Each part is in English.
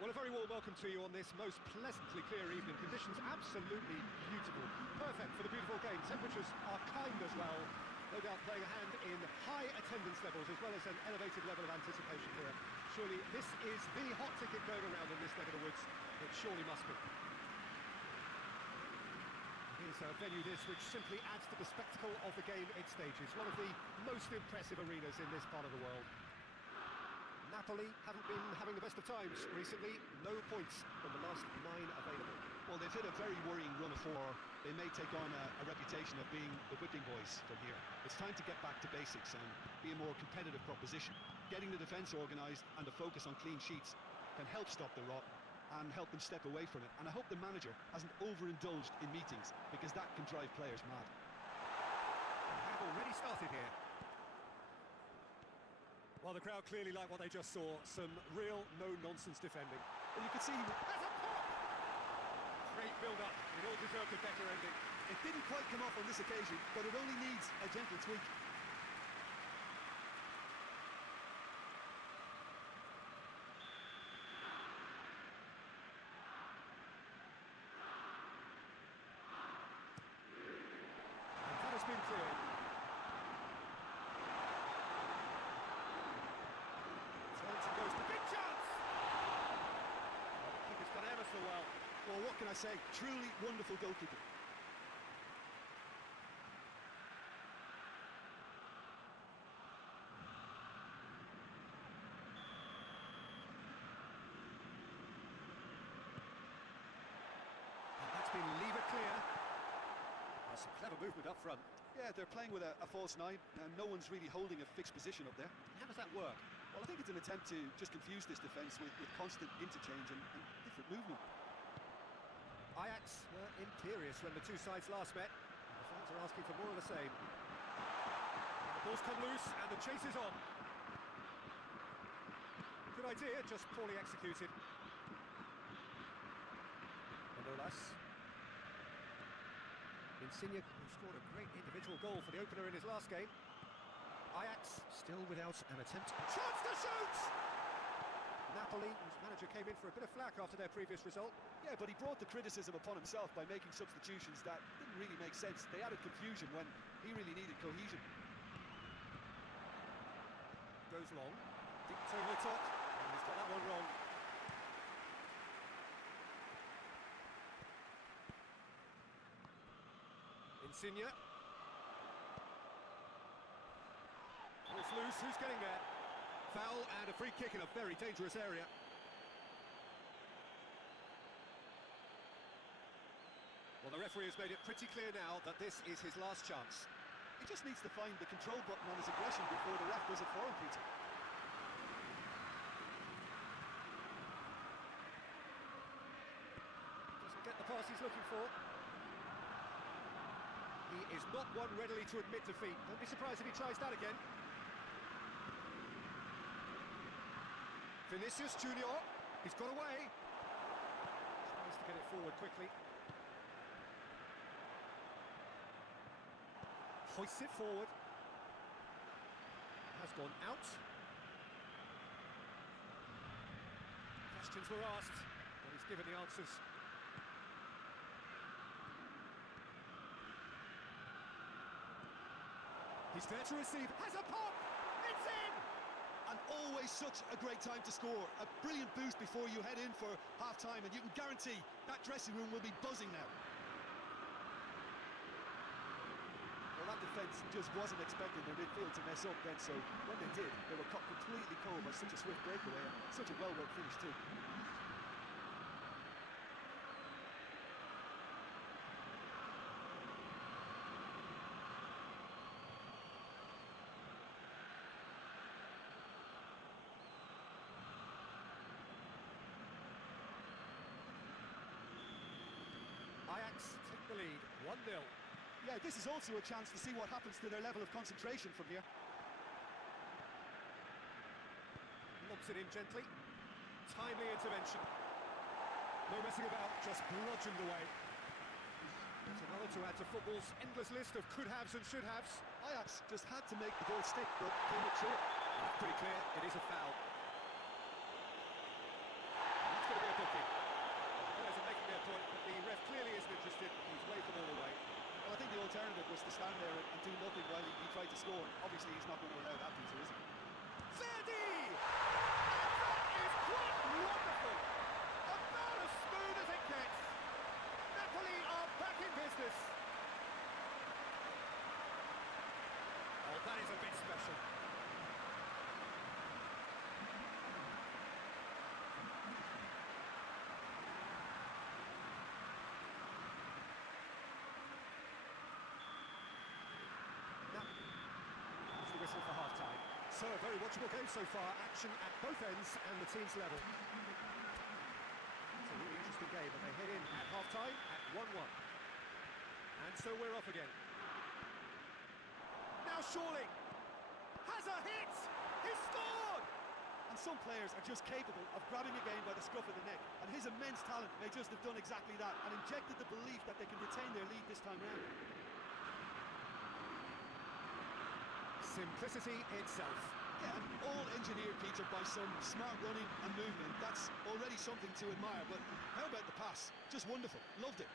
Well, a very warm welcome to you on this most pleasantly clear evening. Conditions absolutely beautiful. Perfect for the beautiful game. Temperatures are kind as well. No doubt playing a hand in high attendance levels as well as an elevated level of anticipation here. Surely this is the hot ticket going around in this neck of the woods. It surely must be. Here's a venue this which simply adds to the spectacle of the game it stages. One of the most impressive arenas in this part of the world. Napoli haven't been having the best of times recently. No points from the last 9 available. Well, they've hit a very worrying run of 4. They may take on a reputation of being the whipping boys from here. It's time to get back to basics and be a more competitive proposition. Getting the defence organised and the focus on clean sheets can help stop the rot and help them step away from it. And I hope the manager hasn't overindulged in meetings, because that can drive players mad. They've already started here. Well, the crowd clearly like what they just saw. Some real no-nonsense defending. Well, you can see... There's a pop! Great build-up. It all deserved a better ending. It didn't quite come off on this occasion, but it only needs a gentle tweak. And that has been cleared. Goes the big chance! Oh, the keeper's done ever so well. Well, what can I say? Truly wonderful goalkeeping. And that's been lever clear. Oh, some clever movement up front. Yeah, they're playing with a false 9, and no one's really holding a fixed position up there. How does that work? Well, I think it's an attempt to just confuse this defence with constant interchange and different movement. Ajax were imperious when the two sides last met. The fans are asking for more of the same. The ball's come loose and the chase is on. Good idea, just poorly executed. Manolas. Insigne, who scored a great individual goal for the opener in his last game. Ajax still without an attempt. Chance to shoot! Napoli, whose manager came in for a bit of flack after their previous result. Yeah, but he brought the criticism upon himself by making substitutions that didn't really make sense. They added confusion when he really needed cohesion. Goes long, deep over the top, and he's got that one wrong. Insigne. Ball's loose, who's getting there? Foul and a free kick in a very dangerous area. Well, the referee has made it pretty clear now that this is his last chance. He just needs to find the control button on his aggression before the ref does it for him, Peter. Doesn't get the pass he's looking for. He is not one readily to admit defeat. Don't be surprised if he tries that again. Vinicius Junior, he's got away. Tries to get it forward quickly. Hoists it forward. Has gone out. Questions were asked, but he's given the answers. He's there to receive, has a pop! It's in! And always such a great time to score. A brilliant boost before you head in for half-time, and you can guarantee that dressing room will be buzzing now. Well, that defence just wasn't expecting their midfield to mess up then, so when they did, they were caught completely cold by such a swift breakaway and such a well-worked finish too. Ajax take the lead, 1-0. Yeah, this is also a chance to see what happens to their level of concentration from here. Lobs it in gently. Timely intervention. No messing about, just bludgeoned away. There's another to add to football's endless list of could-haves and should-haves. Ajax just had to make the ball stick, but came up short. Pretty clear, it is a foul. That's going to alternative was to stand there and do nothing while he tried to score. Obviously, he's not going to allow that, Peter, is he? Verdi! And that is quite wonderful! About as smooth as it gets. Napoli are back in business. Oh, that is a bit special. Whistle for half-time. So, a very watchable game so far. Action at both ends and the team's level. It's a really interesting game, but they head in at half-time at 1-1. And so we're off again. Now Shawling has a hit! He scored! And some players are just capable of grabbing a game by the scruff of the neck, and his immense talent may just have done exactly that and injected the belief that they can retain their lead this time round. Simplicity itself. Yeah, and all engineered, Peter, by some smart running and movement. That's already something to admire, but how about the pass? Just wonderful. Loved it.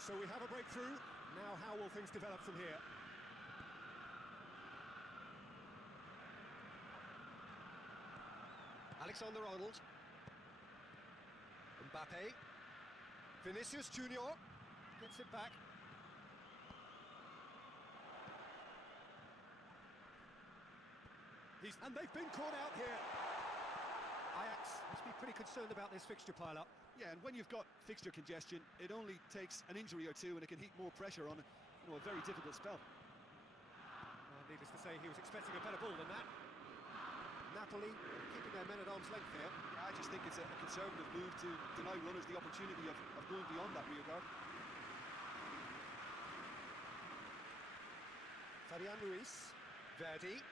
So we have a breakthrough. Now how will things develop from here? Alexander-Arnold, Mbappe, Vinicius Junior gets it back. And they've been caught out here. Ajax must be pretty concerned about this fixture pile-up. Yeah, and when you've got fixture congestion, it only takes an injury or two and it can heap more pressure on a very difficult spell. Needless to say, he was expecting a better ball than that. Napoli keeping their men at arm's length here. Yeah, I just think it's a conservative move to deny runners the opportunity of going beyond that rear guard. Fabian Ruiz, Verdi.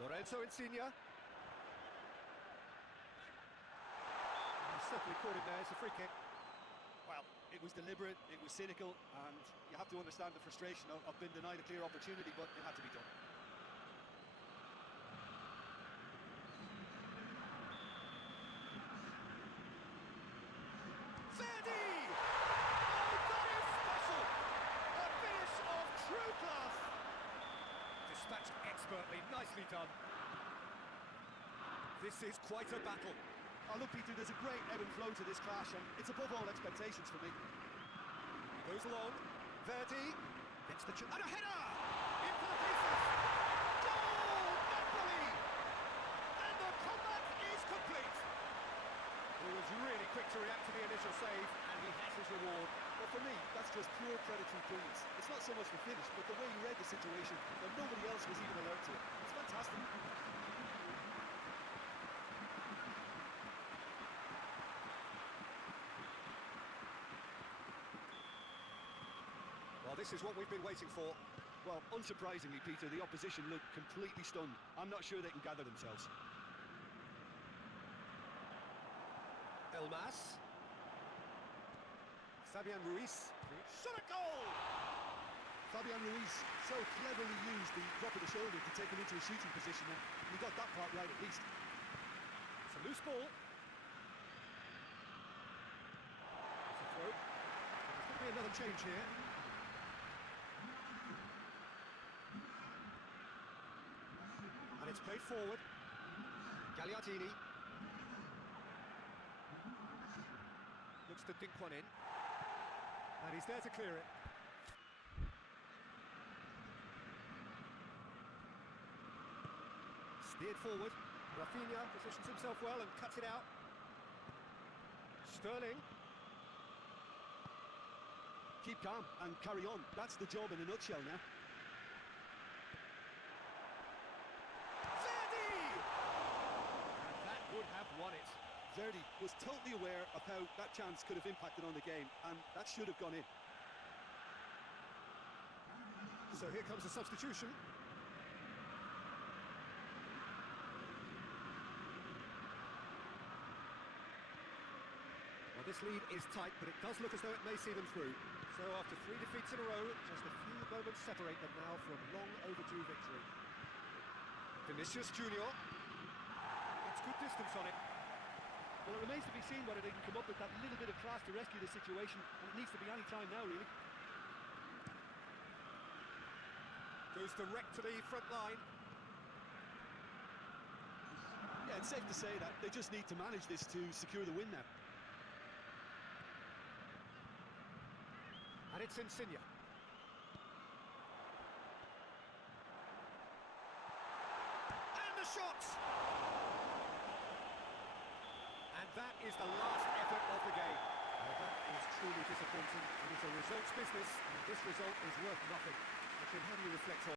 Lorenzo Insigne. Certainly caught him there, it's a free kick. Well, it was deliberate, it was cynical, and you have to understand the frustration of being denied a clear opportunity, but it had to be done. Verdi! Oh, that is special! A finish of true class! Dispatched expertly, nicely done. This is quite a battle. Oh, look, Peter, there's a great ebb and flow to this clash, and it's above all expectations for me. He goes along. Verdi gets the and a header! Into the pieces! Goal! Napoli! And the comeback is complete! He was really quick to react to the initial save, and he has his reward. Well, for me, that's just pure predatory brilliance. It's not so much the finish, but the way he read the situation, that nobody else was even alert to it. It's fantastic. Well, this is what we've been waiting for. Well, unsurprisingly, Peter, the opposition look completely stunned. I'm not sure they can gather themselves. Elmas. Fabian Ruiz. Shot a goal! Fabian Ruiz so cleverly used the drop of the shoulder to take him into a shooting position, and he got that part right at least. It's a loose ball. It's a throw. There's going to be another change here. And it's played forward. Gagliardini. Looks to dink one in. And he's there to clear it. Steered forward. Rafinha positions himself well and cuts it out. Sterling. Keep calm and carry on. That's the job in a nutshell now. Verdi! And that would have won it. Verdi was totally aware of how that chance could have impacted on the game, and that should have gone in. So here comes a substitution. This lead is tight, but it does look as though it may see them through. So after 3 defeats in a row, just a few moments separate them now from long overdue victory. Vinicius Junior gets good distance on it. Well, it remains to be seen whether they can come up with that little bit of class to rescue the situation, and it needs to be any time now, really. Goes direct to the front line. Yeah, it's safe to say that they just need to manage this to secure the win now. And it's Insigne. And the shot! And that is the last effort of the game. Well, that is truly disappointing. It is a results business, and this result is worth nothing. But then how do you reflect on